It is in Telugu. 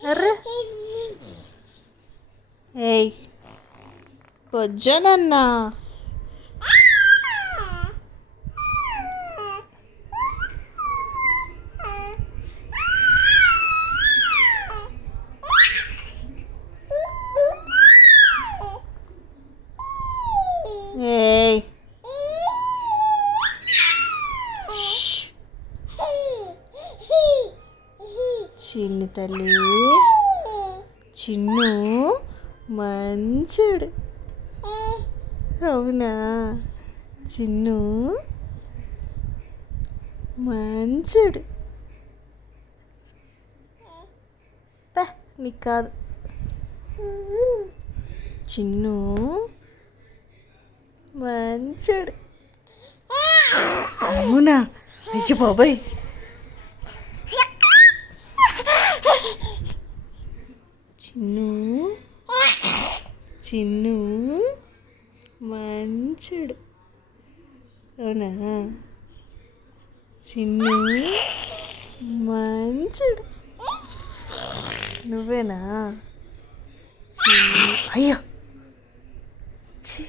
అర్రే ఏయ్ కొజ్జనన్నా ఏయ్ చిన్ని తల్లి చిన్ను మంచుడు అవునా చిన్ను మంచుడు నీకు కాదు చిన్ను మంచుడు అవునా అయ్యో బాబాయ్ చిన్ను చిన్ను మంచుడు అవునా చిన్ను మంచుడు నువ్వేనా చిన్ను అయ్యో ఛీ